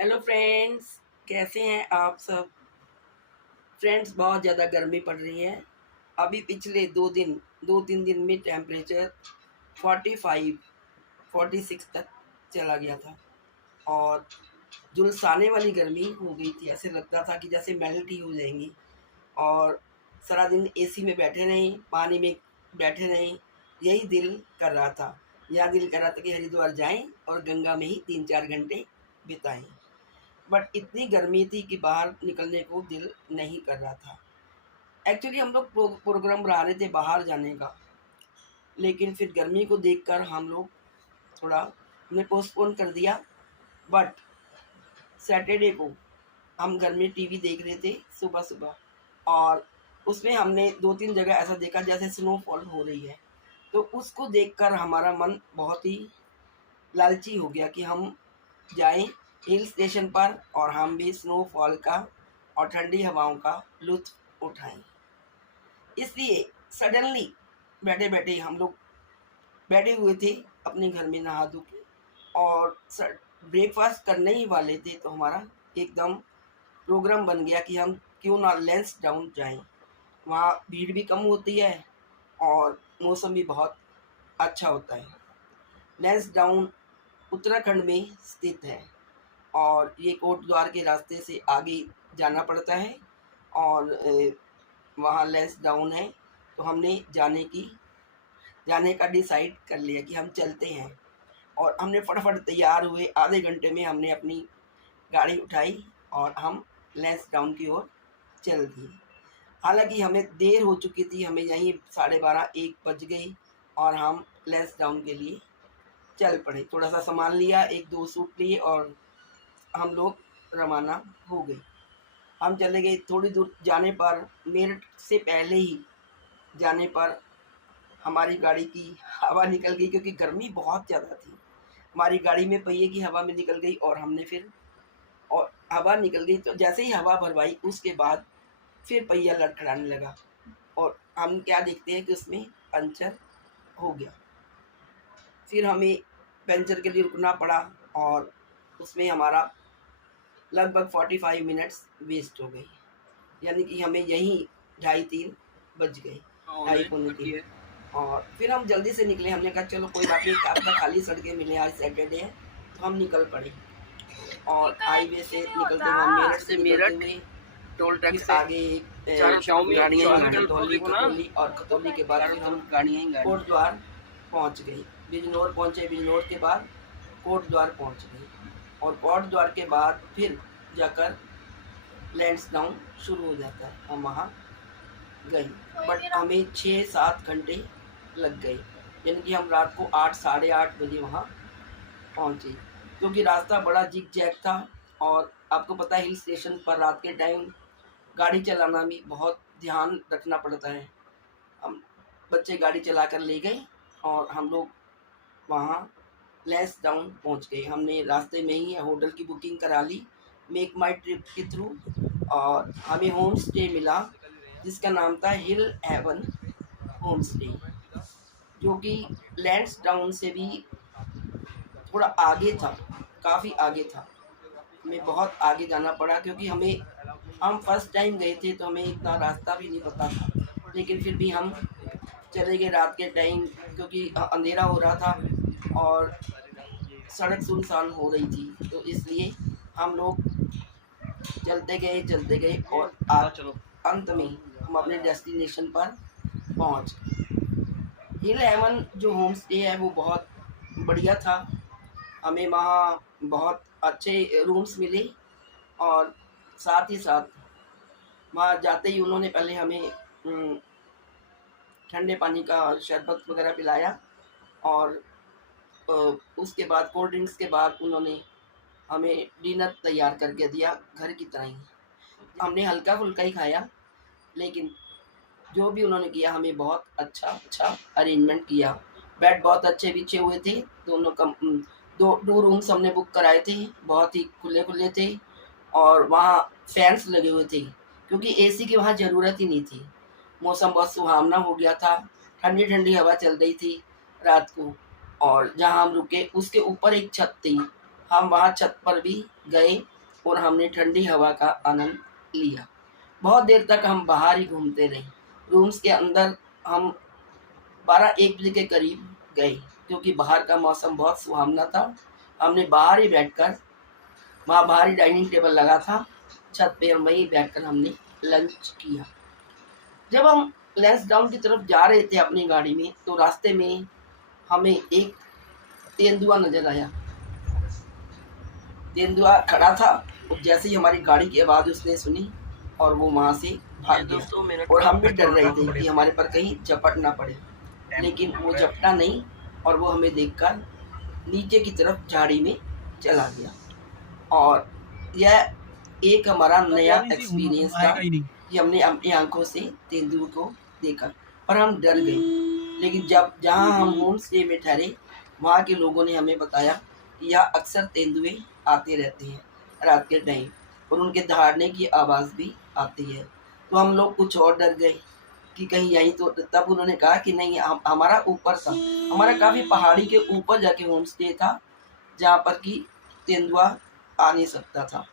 Hello friends, कैसे हैं आप सब। फ्रेंड्स, बहुत ज़्यादा गर्मी पड़ रही है। अभी पिछले 2-3 दिन में टेम्परेचर 45 46 तक चला गया था और झुलसाने वाली गर्मी हो गई थी। ऐसे लगता था कि जैसे मेल्ट ही हो जाएंगी। और सारा दिन एसी में बैठे रहें, पानी में बैठे रहें, यही दिल कर रहा था। यह दिल कर रहा था कि हरिद्वार जाएं और गंगा में ही 3-4 घंटे बिताएं। बट इतनी गर्मी थी कि बाहर निकलने को दिल नहीं कर रहा था। एक्चुअली हम लोग प्रोग्राम बना रहे थे बाहर जाने का, लेकिन फिर गर्मी को देखकर हम लोग थोड़ा हमने पोस्टपोन कर दिया। बट सैटरडे को हम घर में टीवी देख रहे थे सुबह सुबह, और उसमें हमने 2-3 जगह ऐसा देखा जैसे स्नोफॉल हो रही है। तो उसको देखकर हमारा मन बहुत ही लालची हो गया कि हम जाएं हिल स्टेशन पर और हम भी स्नोफॉल का और ठंडी हवाओं का लुत्फ उठाएं। इसलिए सडनली बैठे बैठे हम लोग बैठे हुए थे अपने घर में नहा धो के, और ब्रेकफास्ट करने ही वाले थे तो हमारा एकदम प्रोग्राम बन गया कि हम क्यों ना लेंस डाउन जाएं। वहाँ भीड़ भी कम होती है और मौसम भी बहुत अच्छा होता है। लेंस डाउन उत्तराखंड में स्थित है और ये कोटद्वार के रास्ते से आगे जाना पड़ता है। और वहाँ लेंस डाउन है, तो हमने जाने का डिसाइड कर लिया कि हम चलते हैं। और हमने फटाफट तैयार हुए, आधे घंटे में हमने अपनी गाड़ी उठाई और हम लेंस डाउन की ओर चल दिए। हालांकि हमें देर हो चुकी थी, हमें यहीं 12:30-1 बज गई और हम लेंस डाउन के लिए चल पड़े। थोड़ा सा सामान लिया, 1-2 सूट लिए और हम लोग रवाना हो गए। हम चले गए। थोड़ी दूर जाने पर, मेरठ से पहले ही जाने पर, हमारी गाड़ी की हवा निकल गई क्योंकि गर्मी बहुत ज़्यादा थी। हमारी गाड़ी में पहिए की हवा में निकल गई और हमने फिर और हवा निकल गई तो जैसे ही हवा भरवाई उसके बाद फिर पहिया लड़खड़ाने लगा और हम क्या देखते हैं कि उसमें पंचर हो गया। फिर हमें पंचर के लिए रुकना पड़ा और उसमें हमारा लगभग 45 मिनट्स वेस्ट हो गई। यानी कि हमें यहीं 2:30-3 बज गए, 2:30-3। और फिर हम जल्दी से निकले। हमने कहा चलो कोई बात नहीं, आपका खाली सड़कें मिले, आज सैटरडे है। तो हम निकल पड़े और हाईवे से निकलते हुए मेरठ से टोल टैक्स से आगे खतौली और खतौली के बाद फिर हम कोटद्वार पहुंच गए। बिजनौर पहुंचे, बिजनौर के बाद कोटद्वार पहुंच गए और कोटद्वार के बाद फिर जाकर लेंस डाउन शुरू हो जाता है। हम वहाँ गए बट हमें 6-7 घंटे लग गए। यानी कि हम रात को 8-8:30 बजे वहाँ पहुँचे, क्योंकि रास्ता बड़ा जिग जैग था। और आपको पता है हिल स्टेशन पर रात के टाइम गाड़ी चलाना भी बहुत ध्यान रखना पड़ता है। हम बच्चे गाड़ी चला कर ले गए और हम लोग वहाँ लेंस डाउन पहुँच गए। हमने रास्ते में ही होटल की बुकिंग करा ली मेक माई ट्रिप के थ्रू, और हमें होम स्टे मिला जिसका नाम था हिल हेवन होम स्टे, जो कि लेंस डाउन से भी थोड़ा आगे था, काफ़ी आगे था। हमें बहुत आगे जाना पड़ा क्योंकि हम फर्स्ट टाइम गए थे तो हमें इतना रास्ता भी नहीं पता था। लेकिन फिर भी हम चले गए रात के टाइम, क्योंकि अंधेरा हो रहा था और सड़क सुनसान हो रही थी। तो इसलिए हम लोग चलते गए और अंत में हम अपने डेस्टिनेशन पर पहुंच गए। हिल हेवन जो होम स्टे है वो बहुत बढ़िया था। हमें वहाँ बहुत अच्छे रूम्स मिले और साथ ही साथ वहाँ जाते ही उन्होंने पहले हमें ठंडे पानी का शरबत वगैरह पिलाया और उसके बाद कोल्ड ड्रिंक्स के बाद उन्होंने हमें डिनर तैयार करके दिया घर की तरह ही। हमने हल्का फुल्का ही खाया, लेकिन जो भी उन्होंने किया हमें बहुत अच्छा अरेंजमेंट किया। बेड बहुत अच्छे बिछे हुए थे। दो रूम्स हमने बुक कराए थे, बहुत ही खुले थे और वहाँ फैंस लगे हुए थे क्योंकि एसी की वहाँ ज़रूरत ही नहीं थी। मौसम बहुत सुहावना हो गया था, ठंडी ठंडी हवा चल रही थी रात को। और जहाँ हम रुके उसके ऊपर एक छत थी, हम वहाँ छत पर भी गए और हमने ठंडी हवा का आनंद लिया। बहुत देर तक हम बाहर ही घूमते रहे। रूम्स के अंदर हम 12-1 बजे के करीब गए, क्योंकि बाहर का मौसम बहुत सुहावना था। हमने बाहर ही बैठकर, वहाँ बाहर ही डाइनिंग टेबल लगा था छत पे, हम वहीं बैठकर हमने लंच किया। जब हम लैंसडाउन की तरफ जा रहे थे अपनी गाड़ी में, तो रास्ते में हमें एक तेंदुआ नजर आया। तेंदुआ खड़ा था और जैसे ही हमारी गाड़ी की आवाज़ उसने सुनी और वो वहाँ से भाग गया। और हम भी डर रहे थे कि हमारे पर कहीं झपट ना पड़े, लेकिन वो झपटा नहीं और वो हमें देखकर नीचे की तरफ झाड़ी में चला गया। और यह एक हमारा नया एक्सपीरियंस था कि हमने अपनी आंखों से तेंदुए को देखा और हम डर गए। लेकिन जब जहाँ हम होम स्टे में ठहरे, वहाँ के लोगों ने हमें बताया कि यहाँ अक्सर तेंदुए आते रहते हैं रात के टाइम और उनके दहाड़ने की आवाज़ भी आती है। तो हम लोग कुछ और डर गए कि कहीं यहीं तो। तब उन्होंने कहा कि नहीं, हमारा ऊपर था, हमारा काफ़ी पहाड़ी के ऊपर जाके होम स्टे था, जहाँ पर कि तेंदुआ आ नहीं सकता था।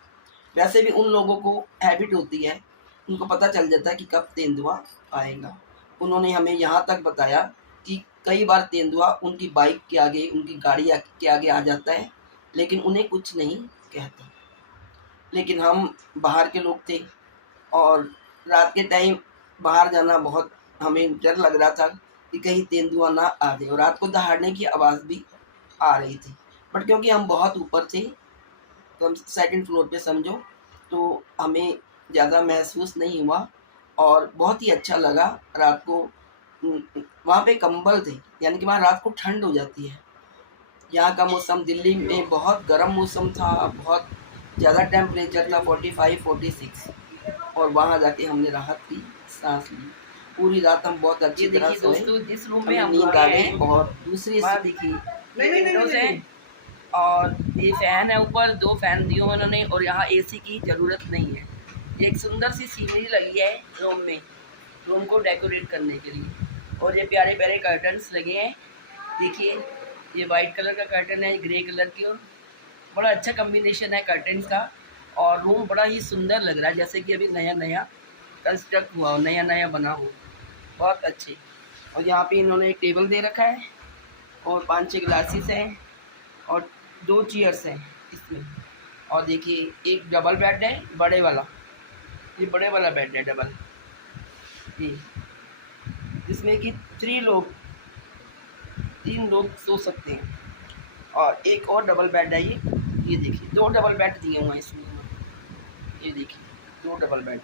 वैसे भी उन लोगों को हैबिट होती है, उनको पता चल जाता है कि कब तेंदुआ आएगा। उन्होंने हमें यहाँ तक बताया कि कई बार तेंदुआ उनकी बाइक के आगे, उनकी गाड़ी के आगे आ जाता है, लेकिन उन्हें कुछ नहीं कहता। लेकिन हम बाहर के लोग थे और रात के टाइम बाहर जाना बहुत हमें डर लग रहा था कि कहीं तेंदुआ ना आ जाए, और रात को दहाड़ने की आवाज़ भी आ रही थी। बट क्योंकि हम बहुत ऊपर थे, तो हम सेकंड फ्लोर पे समझो, तो हमें ज़्यादा महसूस नहीं हुआ और बहुत ही अच्छा लगा। रात को वहाँ पे कंबल थे, यानी कि वहाँ रात को ठंड हो जाती है। यहाँ का मौसम दिल्ली में बहुत गर्म मौसम था, बहुत ज़्यादा टेम्परेचर था 45-46, और वहाँ जाके हमने राहत की सांस ली। पूरी रात हम बहुत अच्छी तरह सोए। जिस रूम में हम नींद आ गई। और दूसरी देखिए विंडोज है और ये फ़ैन है ऊपर, 2 फ़ैन दिए उन्होंने, और यहाँ एसी की ज़रूरत नहीं है। एक सुंदर सी सीनरी लगी है रूम में, रूम को डेकोरेट करने के लिए। और ये प्यारे प्यारे कर्टन्स लगे हैं। देखिए ये वाइट कलर का कर्टन है, ग्रे कलर की, और बड़ा अच्छा कम्बिनेशन है कर्टन्स का। और रूम बड़ा ही सुंदर लग रहा है, जैसे कि अभी नया नया कंस्ट्रक्ट हुआ हो, नया नया बना हो, बहुत अच्छे। और यहाँ पे इन्होंने एक टेबल दे रखा है और 5-6 ग्लासेस हैं और 2 चेयर्स हैं इसमें। और देखिए एक डबल बेड है, बड़े वाला, ये बड़े वाला बेड है डबल, ये जिसमें कि 3 लोग सो सकते हैं। और एक और डबल बेड है ये देखिए 2 डबल बेड दिए हुए हैं इसमें, ये देखिए 2 डबल बेड,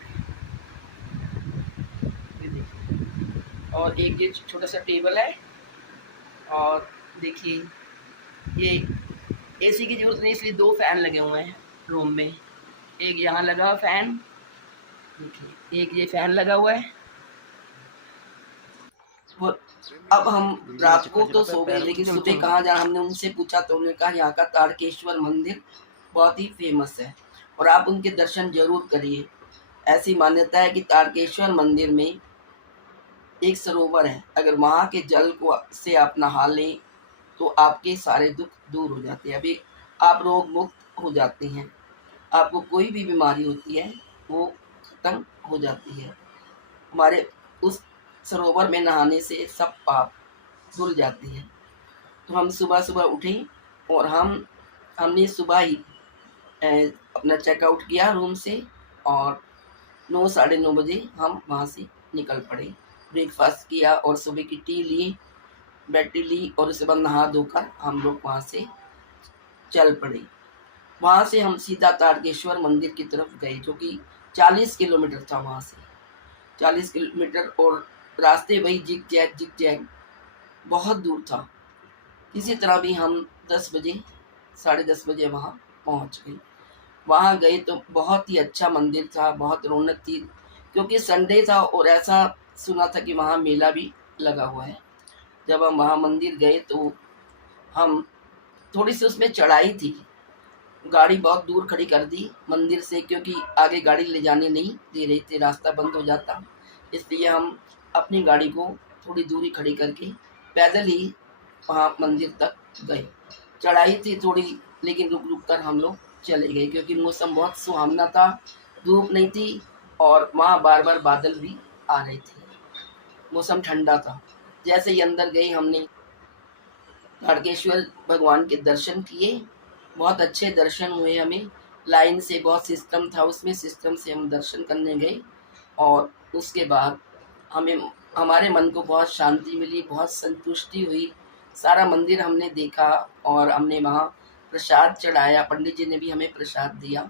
ये देखिए। और एक ये छोटा सा टेबल है। और देखिए ये एसी की ज़रूरत नहीं, इसलिए 2 फ़ैन लगे हुए हैं रूम में। एक यहाँ लगा हुआ फ़ैन, देखिए एक ये फ़ैन लगा हुआ है। अब हम रात को तो सो गए, लेकिन सुबह कहाँ जाना, हमने उनसे पूछा तो उन्होंने कहा यहाँ का तारकेश्वर मंदिर बहुत ही फेमस है और आप उनके दर्शन जरूर करिए। ऐसी मान्यता है कि तारकेश्वर मंदिर में एक सरोवर है, अगर वहाँ के जल को से आप नहा लें तो आपके सारे दुख दूर हो जाते हैं। अभी आप रोग मुक्त हो जाते हैं, आपको कोई भी बीमारी होती है वो खत्म हो जाती है। हमारे उस सरोवर में नहाने से सब पाप धुल जाते हैं। तो हम सुबह सुबह उठे और हमने सुबह ही अपना चेकआउट किया रूम से, और 9-9:30 बजे हम वहाँ से निकल पड़े। ब्रेकफास्ट किया और सुबह की टी ली, बेड टी ली, और उसके बाद नहा धोकर हम लोग वहाँ से चल पड़े। वहाँ से हम सीधा तारकेश्वर मंदिर की तरफ गए, जो कि 40 किलोमीटर था वहाँ से, 40 किलोमीटर, और रास्ते वही जिग जैग बहुत दूर था। किसी तरह भी हम 10 बजे, 10:30 बजे वहाँ पहुँच गए। वहाँ गए तो बहुत ही अच्छा मंदिर था, बहुत रौनक थी, क्योंकि संडे था और ऐसा सुना था कि वहाँ मेला भी लगा हुआ है। जब हम वहाँ मंदिर गए तो हम थोड़ी सी उसमें चढ़ाई थी, गाड़ी बहुत दूर खड़ी कर दी मंदिर से, क्योंकि आगे गाड़ी ले जाने नहीं दे रहे थे, रास्ता बंद हो जाता, इसलिए हम अपनी गाड़ी को थोड़ी दूरी खड़ी करके पैदल ही वहाँ मंदिर तक गए। चढ़ाई थी थोड़ी लेकिन रुक रुक कर हम लोग चले गए क्योंकि मौसम बहुत सुहावना था, धूप नहीं थी और वहाँ बार बार बादल भी आ रहे थे, मौसम ठंडा था। जैसे ही अंदर गए हमने तारकेश्वर भगवान के दर्शन किए, बहुत अच्छे दर्शन हुए हमें। लाइन से बहुत सिस्टम था, उसमें सिस्टम से हम दर्शन करने गए और उसके बाद हमें हमारे मन को बहुत शांति मिली, बहुत संतुष्टि हुई। सारा मंदिर हमने देखा और हमने वहाँ प्रसाद चढ़ाया, पंडित जी ने भी हमें प्रसाद दिया,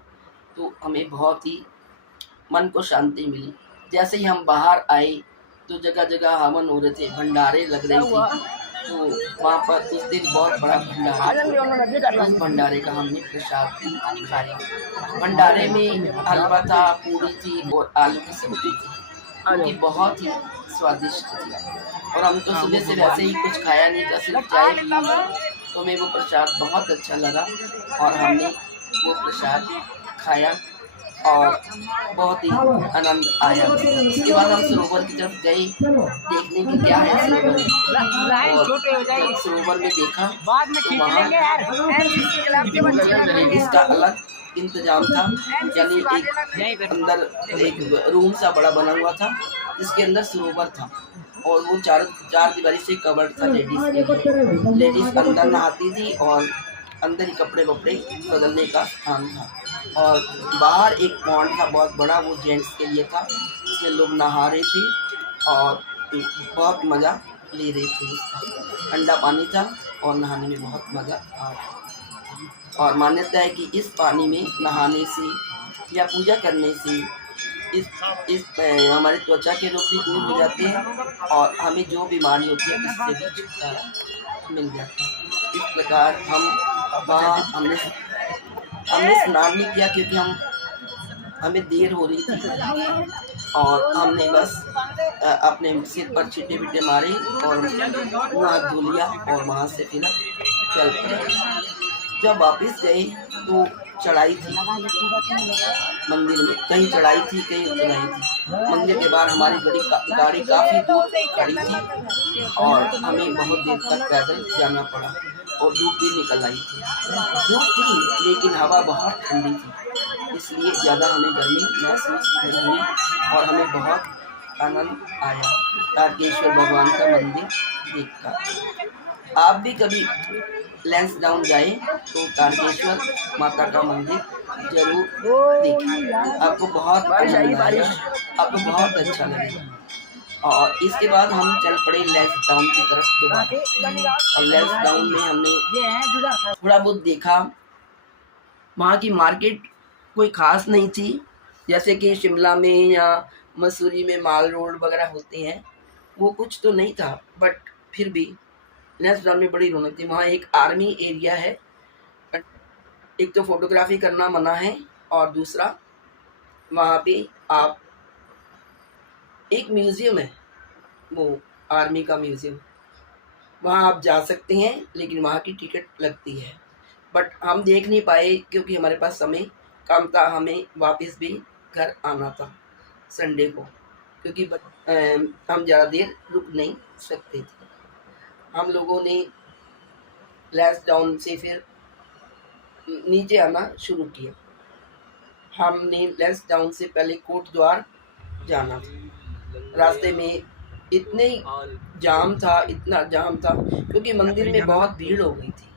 तो हमें बहुत ही मन को शांति मिली। जैसे ही हम बाहर आए तो जगह जगह हवन हो रहे थे, भंडारे लग रहे थे, तो वहाँ पर उस दिन बहुत बड़ा भंडारा था। उस भंडारे का हमने प्रसाद खाया। भंडारे में हलवा था, पूरी थी और आलू की सब्जी थी, जो कि बहुत ही स्वादिष्ट थी। और हम तो सुबह से वैसे ही कुछ खाया नहीं था, सिर्फ चाय पी, तो हमें वो प्रसाद बहुत अच्छा लगा और हमने वो प्रसाद खाया और बहुत ही आनंद आया। उसके बाद हम सरोवर की तरफ गए देखने की क्या है सरोवर में, और जब सरोवर में देखा तो वहाँ लेडीज का अलग इंतजाम था, यानी एक अंदर एक रूम सा बड़ा बना हुआ था जिसके अंदर सरोवर था और वो चार दीवारी से कवर्ड था लेडीज के लिए। लेडीज अंदर नहाती थी और अंदर ही कपड़े वपड़े बदलने का स्थान था, और बाहर एक पॉन्ड था बहुत बड़ा, वो जेंट्स के लिए था, जिसमें लोग नहा रहे थे और बहुत मज़ा ले रहे थे। उसका ठंडा पानी था और नहाने में बहुत मज़ा आ रहा था। और मान्यता है कि इस पानी में नहाने से या पूजा करने से इस हमारी त्वचा के रोग भी दूर हो जाते हैं और हमें जो बीमारी होती है उससे भी छुटकारा मिल जाता है। इस प्रकार हम वहाँ हमने स्नान नहीं किया क्योंकि हमें देर हो रही थी और हमने बस अपने सिर पर छींटे बीटे मारे और मुँह हाथ धो लिया और वहाँ से फिर चल पड़े। जब वापस गए तो चढ़ाई थी मंदिर में, कहीं चढ़ाई थी कहीं उतराई थी। मंदिर के बाहर हमारी गाड़ी काफ़ी दूर खड़ी थी और हमें बहुत देर तक पैदल जाना पड़ा और धूप भी निकल आई थी। धूप थी लेकिन हवा बहुत ठंडी थी, इसलिए ज़्यादा हमें गर्मी महसूस नहीं हुई और हमें बहुत आनंद आया तारकेश्वर भगवान का मंदिर देखकर। आप भी कभी लैंसडाउन जाए तो तारकेश्वर माता का मंदिर जरूर देखिए, आपको बहुत आनंद आएगा, आपको बहुत अच्छा लगेगा। और इसके बाद हम चल पड़े लैंसडाउन की तरफ दोबारा, और लैंसडाउन में हमने थोड़ा बहुत देखा। वहाँ की मार्केट कोई ख़ास नहीं थी, जैसे कि शिमला में या मसूरी में माल रोड वगैरह होते हैं, वो कुछ तो नहीं था, बट फिर भी लैंसडाउन में बड़ी रौनक थी। वहाँ एक आर्मी एरिया है, एक तो फोटोग्राफी करना मना है और दूसरा वहाँ पे आप एक म्यूज़ियम है, वो आर्मी का म्यूज़ियम, वहाँ आप जा सकते हैं लेकिन वहाँ की टिकट लगती है। बट हम देख नहीं पाए क्योंकि हमारे पास समय कम था, हमें वापस भी घर आना था संडे को, क्योंकि हम ज़्यादा देर रुक नहीं सकते थे। हम लोगों ने लैंसडाउन से फिर नीचे आना शुरू किया। हमने लैंसडाउन से पहले कोट द्वार जाना था। रास्ते में इतने जाम था, इतना जाम था क्योंकि मंदिर में बहुत भीड़ हो गई थी।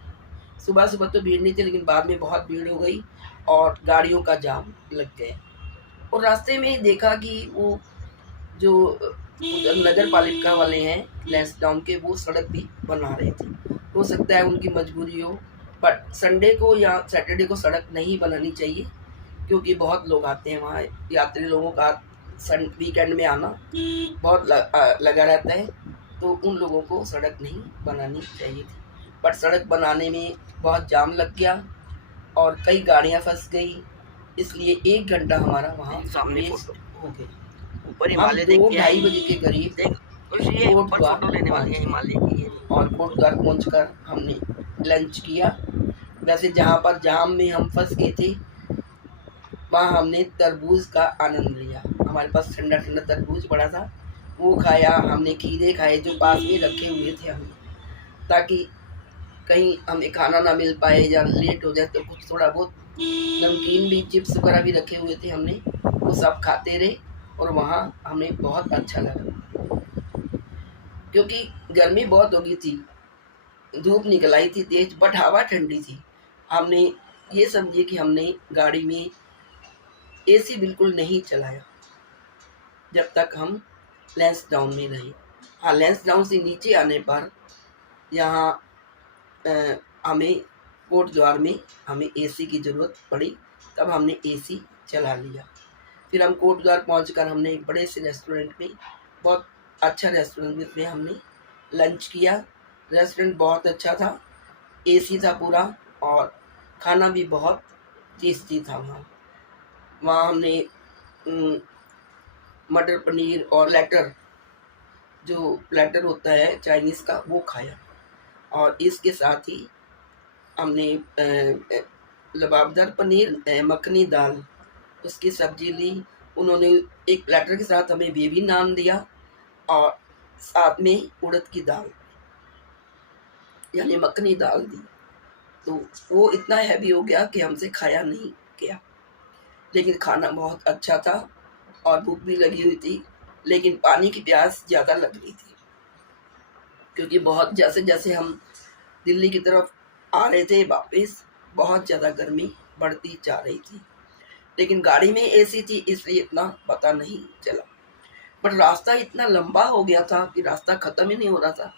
सुबह सुबह तो भीड़ नहीं थी लेकिन बाद में बहुत भीड़ हो गई और गाड़ियों का जाम लग गया। और रास्ते में देखा कि वो जो नगर पालिका वाले हैं लैंसडाउन के, वो सड़क भी बना रहे थे। हो सकता है उनकी मजबूरी हो, बट संडे को या सैटरडे को सड़क नहीं बनानी चाहिए क्योंकि बहुत लोग आते हैं वहाँ। यात्री लोगों का वीकेंड में आना बहुत लगा रहता है, तो उन लोगों को सड़क नहीं बनानी चाहिए थी। बट सड़क बनाने में बहुत जाम लग गया और कई गाड़ियाँ फंस गई, इसलिए 1 घंटा हमारा वहाँ वेस्ट हो गया। हम 2-2:30 बजे के करीब कोट द्वार पहुँच कर हमने लंच किया। वैसे जहाँ पर जाम में हम फंस गए थे वहाँ हमने तरबूज का आनंद लिया। हमारे पास ठंडा ठंडा तरबूज पड़ा था, वो खाया। हमने खीरे खाए जो पास में रखे हुए थे हमने, ताकि कहीं हमें खाना ना मिल पाए या लेट हो जाए तो कुछ थोड़ा बहुत नमकीन भी, चिप्स वगैरह भी रखे हुए थे हमने, वो सब खाते रहे और वहाँ हमें बहुत अच्छा लगा। क्योंकि गर्मी बहुत हो गई थी, धूप निकल आई थी तेज, बट हवा ठंडी थी। हमने ये समझिए कि हमने गाड़ी में एसी बिल्कुल नहीं चलाया जब तक हम लैंसडाउन में रहे। हाँ, लैंसडाउन से नीचे आने पर यहाँ हमें कोट द्वार में हमें एसी की ज़रूरत पड़ी, तब हमने एसी चला लिया। फिर हम कोट द्वार पहुँच कर हमने एक बड़े से रेस्टोरेंट में, बहुत अच्छा रेस्टोरेंट में हमने लंच किया। रेस्टोरेंट बहुत अच्छा था, एसी था पूरा और खाना भी बहुत टेस्टी था। वहाँ हमने मटर पनीर और प्लेटर, जो प्लेटर होता है चाइनीज़ का, वो खाया। और इसके साथ ही हमने लबाबदार पनीर, मखनी दाल, उसकी सब्जी ली। उन्होंने एक प्लेटर के साथ हमें बेबी नान दिया और साथ में उड़द की दाल यानी मखनी दाल दी। तो वो इतना हैवी हो गया कि हमसे खाया नहीं गया, लेकिन खाना बहुत अच्छा था और भूख भी लगी हुई थी, लेकिन पानी की प्यास ज़्यादा लग रही थी क्योंकि बहुत जैसे जैसे हम दिल्ली की तरफ आ रहे थे वापस, बहुत ज़्यादा गर्मी बढ़ती जा रही थी। लेकिन गाड़ी में एसी थी इसलिए इतना पता नहीं चला, बट रास्ता इतना लंबा हो गया था कि रास्ता ख़त्म ही नहीं हो रहा था।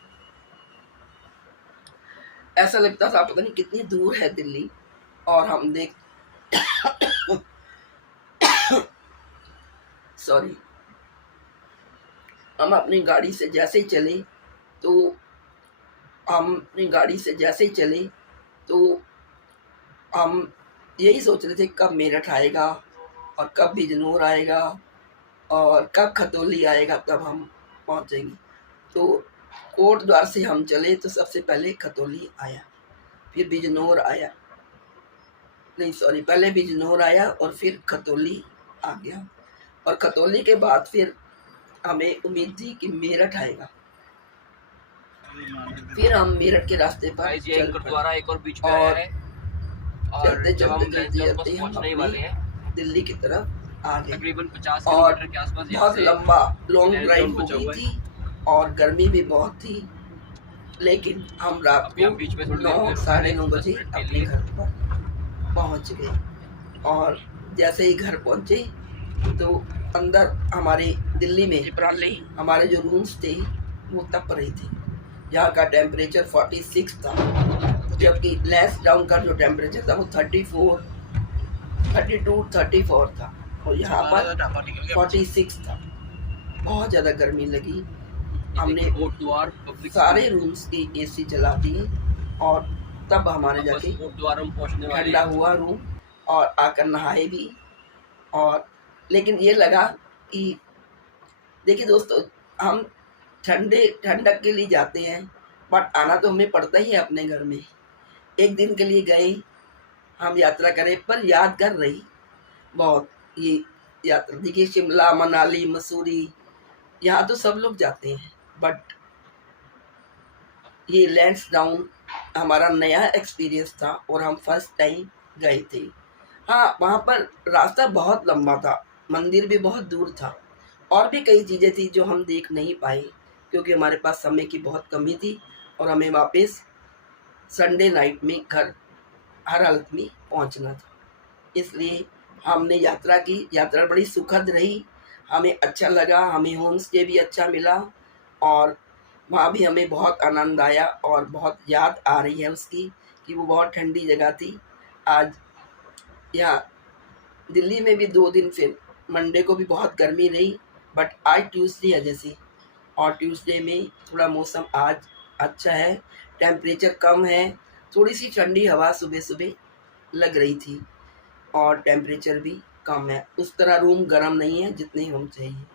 ऐसा लगता था पता नहीं कितनी दूर है दिल्ली। और हम देख सॉरी, हम अपनी गाड़ी से जैसे ही चले तो हम यही सोच रहे थे कब मेरठ आएगा और कब बिजनौर आएगा और कब खतौली आएगा, तब हम पहुंचेंगे। तो कोट द्वार से हम चले तो सबसे पहले खतौली आया, फिर बिजनौर आया, नहीं सॉरी, पहले बिजनौर आया और फिर खतौली आ गया। और खतौली के बाद फिर हमें उम्मीद थी कि मेरठ आएगा। फिर हम मेरठ के रास्ते पर चल गुरुद्वारा एक और बीच में और है चलते चलते हम अपनी दिल्ली की तरफ आ गए। तकरीबन 50 और किलोमीटर के आसपास बहुत लंबा लॉन्ग ड्राइव हो गई थी और गर्मी भी बहुत थी, लेकिन हम रात को 9 साढ़े 9 बजे अपने घर पर पहुंच गए। और जैसे ही घर पहुंचे तो अंदर हमारे दिल्ली में हमारे जो रूम्स थे वो तप रही थी। यहाँ का टेम्परेचर 46 था, जबकि लैंसडाउन का जो टेम्परेचर था वो 34, 32, 34 था और यहाँ पर 46 था। बहुत ज़्यादा गर्मी लगी। हमने सारे रूम्स की एसी चला दी और तब हमारे जाके ठंडा हुआ रूम और आकर नहाए भी। और लेकिन ये लगा कि देखिए दोस्तों, हम ठंडक के लिए जाते हैं, बट आना तो हमें पड़ता ही है अपने घर में। एक दिन के लिए गए हम, यात्रा करें, पर यादगार रही बहुत ये यात्रा। देखिए शिमला, मनाली, मसूरी, यहाँ तो सब लोग जाते हैं, बट ये लैंसडाउन हमारा नया एक्सपीरियंस था और हम फर्स्ट टाइम गए थे। हाँ, वहाँ पर रास्ता बहुत लंबा था, मंदिर भी बहुत दूर था और भी कई चीज़ें थी जो हम देख नहीं पाए क्योंकि हमारे पास समय की बहुत कमी थी और हमें वापस संडे नाइट में घर हर हालत में पहुँचना था। इसलिए हमने यात्रा की। यात्रा बड़ी सुखद रही, हमें अच्छा लगा, हमें होम स्टे भी अच्छा मिला और वहाँ भी हमें बहुत आनंद आया और बहुत याद आ रही है उसकी कि वो बहुत ठंडी जगह थी। आज यहाँ दिल्ली में भी 2 दिन, फिर मंडे को भी बहुत गर्मी रही, बट आज ट्यूसडे है जैसे, और ट्यूसडे में थोड़ा मौसम आज अच्छा है, टेम्परेचर कम है, थोड़ी सी ठंडी हवा सुबह सुबह लग रही थी और टेम्परेचर भी कम है। उस तरह रूम गर्म नहीं है जितनी हम चाहिए।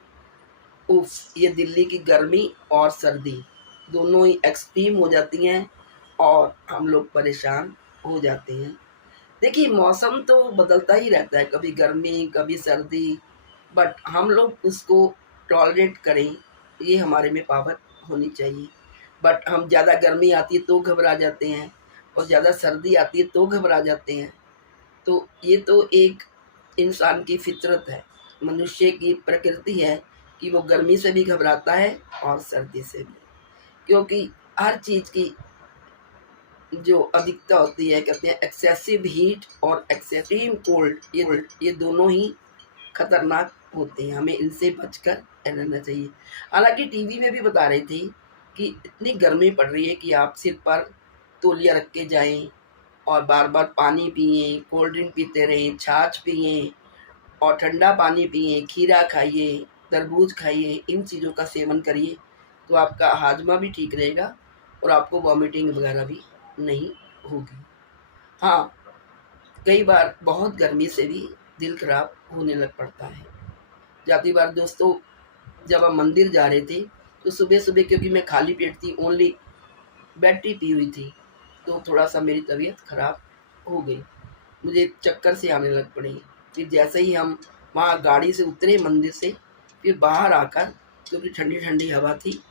उफ, ये दिल्ली की गर्मी और सर्दी दोनों ही एक्सट्रीम हो जाती हैं और हम लोग परेशान हो जाते हैं। देखिए मौसम तो बदलता ही रहता है, कभी गर्मी कभी सर्दी, बट हम लोग उसको टॉलरेट करें, ये हमारे में पावर होनी चाहिए। बट हम ज़्यादा गर्मी आती है तो घबरा जाते हैं, और ज़्यादा सर्दी आती है तो घबरा जाते हैं। तो ये तो एक इंसान की फितरत है, मनुष्य की प्रकृति है कि वो गर्मी से भी घबराता है और सर्दी से भी, क्योंकि हर चीज़ की जो अधिकता होती है, कहते हैं एक्सेसिव हीट और एक्सट्रीम कोल्ड, ये दोनों ही खतरनाक होते हैं, हमें इनसे बचकर रहना चाहिए। हालांकि टीवी में भी बता रही थी कि इतनी गर्मी पड़ रही है कि आप सिर पर तौलिया रख के जाएं और बार बार पानी पिए, कोल्ड ड्रिंक पीते रहें, छाछ पिए और ठंडा पानी पिए, खीरा खाइए, तरबूज खाइए, इन चीज़ों का सेवन करिए तो आपका हाजमा भी ठीक रहेगा और आपको वॉमिटिंग वगैरह भी नहीं होगी। हाँ, कई बार बहुत गर्मी से भी दिल खराब होने लग पड़ता है। जाती बार दोस्तों, जब हम मंदिर जा रहे थे तो सुबह सुबह, क्योंकि मैं खाली पेट थी, ओनली बैटरी पी हुई थी, तो थोड़ा सा मेरी तबीयत खराब हो गई, मुझे चक्कर से आने लग पड़ी। फिर जैसे ही हम वहाँ गाड़ी से उतरे मंदिर से, फिर बाहर आकर, क्योंकि ठंडी ठंडी हवा थी,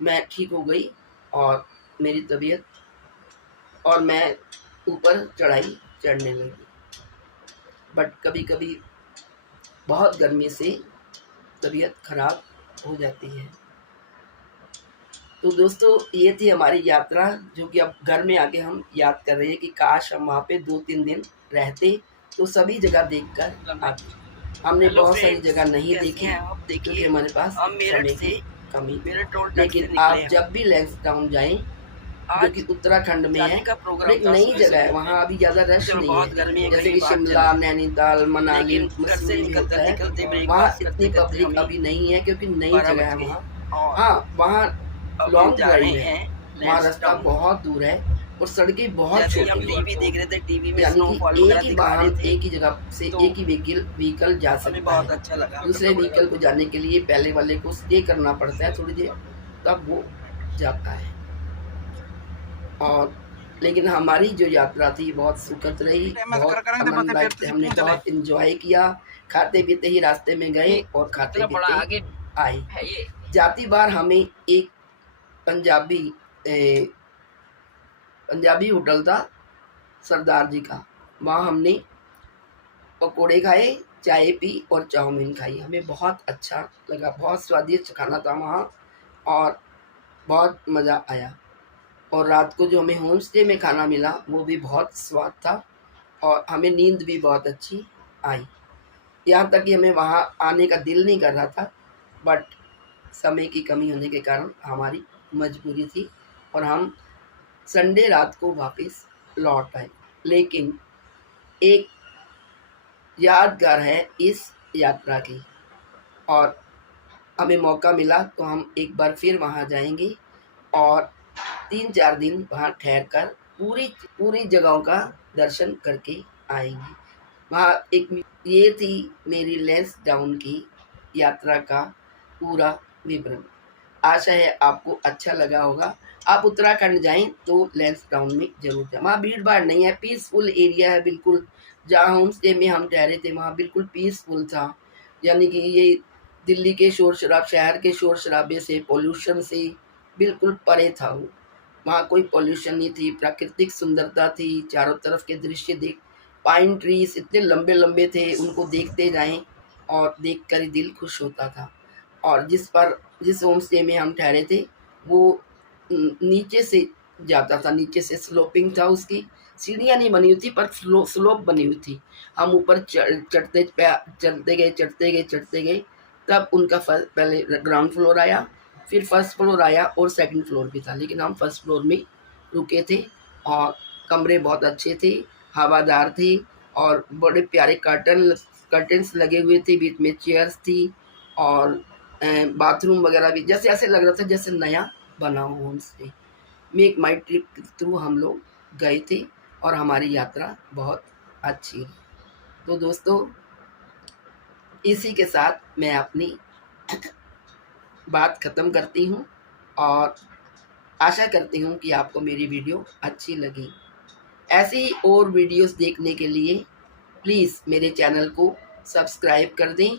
मैं ठीक हो गई और मेरी तबीयत, और मैं ऊपर चढ़ाई चढ़ने लगी। बट कभी कभी बहुत गर्मी से तबीयत खराब हो जाती है। तो दोस्तों, ये थी हमारी यात्रा, जो कि अब घर में आके हम याद कर रहे हैं कि काश हम वहाँ पे 2-3 दिन रहते तो सभी जगह देखकर आते। हमने बहुत सारी जगह नहीं देखी क्योंकि हमारे पास समय की कमी, लेकिन आप जब भी लैंसडाउन जाएं, जो कि उत्तराखंड में है, एक नई जगह है, वहाँ अभी ज़्यादा रश नहीं है, जैसे कि शिमला, नैनीताल, मनाली, मसूरी भी होता है, वहाँ इतनी पब्लिक अभी नहीं है क्योंकि नई जगह है वहाँ। हाँ, वहाँ लॉन्ग ड्राइव है, वहाँ रास्ता बहुत दूर है और सड़कें बहुत छोटी हैं, यानी कि एक ही वाहन एक ही जगह से एक ही व्हीकल जा सकता है। दूसरे व्हीकल को जाने के लिए पहले वाले को स्टे करना पड़ता है थोड़ी देर, तब वो जाता है। और लेकिन हमारी जो यात्रा थी बहुत सुखद रही, बहुत आनंददायक थी, हमने बहुत एंजॉय किया, खाते पीते ही रास्ते में गए और खाते पीते आए। जाती बार हमें एक पंजाबी होटल था सरदार जी का, वहाँ हमने पकोड़े खाए, चाय पी और चाउमीन खाई, हमें बहुत अच्छा लगा, बहुत स्वादिष्ट खाना था वहाँ और बहुत मज़ा आया। और रात को जो हमें होम स्टे में खाना मिला वो भी बहुत स्वाद था और हमें नींद भी बहुत अच्छी आई। यहाँ तक कि हमें वहाँ आने का दिल नहीं कर रहा था, बट समय की कमी होने के कारण हमारी मजबूरी थी और हम संडे रात को वापस लौट आए। लेकिन एक यादगार है इस यात्रा की और हमें मौका मिला तो हम एक बार फिर वहाँ जाएंगे और 3-4 दिन वहाँ ठहर कर पूरी जगहों का दर्शन करके आएंगे। वहाँ एक ये थी मेरी लैंसडाउन की यात्रा का पूरा विवरण। आशा है आपको अच्छा लगा होगा। आप उत्तराखंड जाएं तो लैंसडाउन में जरूर जाएं। वहाँ भीड़ भाड़ नहीं है, पीसफुल एरिया है बिल्कुल। जहाँ होम स्टे में हम ठहरे थे वहाँ बिल्कुल पीसफुल था, यानी कि ये दिल्ली के शोर शराब, शहर के शोर शराबे से, पोल्यूशन से बिल्कुल परे था वो। वहाँ कोई पोल्यूशन नहीं थी, प्राकृतिक सुंदरता थी, चारों तरफ के दृश्य देख, पाइन ट्रीज इतने लंबे लंबे थे, उनको देखते जाएं और देखकर ही दिल खुश होता था। और जिस होम स्टे में हम ठहरे थे वो नीचे से जाता था, नीचे से स्लोपिंग था, उसकी सीढ़ियाँ नहीं बनी हुई थी पर स्लोप बनी हुई थी। हम ऊपर चढ़ते गए, तब उनका पहले ग्राउंड फ्लोर आया, फिर फर्स्ट फ्लोर आया और सेकंड फ्लोर भी था, लेकिन हम फर्स्ट फ्लोर में रुके थे और कमरे बहुत अच्छे थे, हवादार थे और बड़े प्यारे कर्टन्स लगे हुए थे, बीच में चेयर्स थी और बाथरूम वगैरह भी जैसे ऐसे लग रहा था जैसे नया बना हो होम स्टे। मेक माई ट्रिप के थ्रू हम लोग गए थे और हमारी यात्रा बहुत अच्छी रही। तो दोस्तों, इसी के साथ मैं अपनी बात ख़त्म करती हूँ और आशा करती हूँ कि आपको मेरी वीडियो अच्छी लगी। ऐसे ही और वीडियोस देखने के लिए प्लीज़ मेरे चैनल को सब्सक्राइब कर दें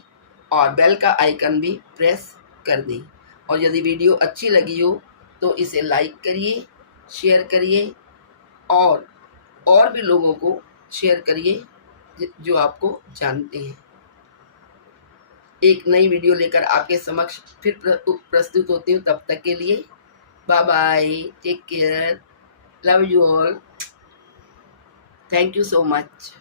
और बेल का आइकन भी प्रेस कर दें। और यदि वीडियो अच्छी लगी हो तो इसे लाइक करिए, शेयर करिए और भी लोगों को शेयर करिए जो आपको जानते हैं। एक नई वीडियो लेकर आपके समक्ष फिर प्रस्तुत होती हूँ। तब तक के लिए bye bye, take care, love you all, thank you so much.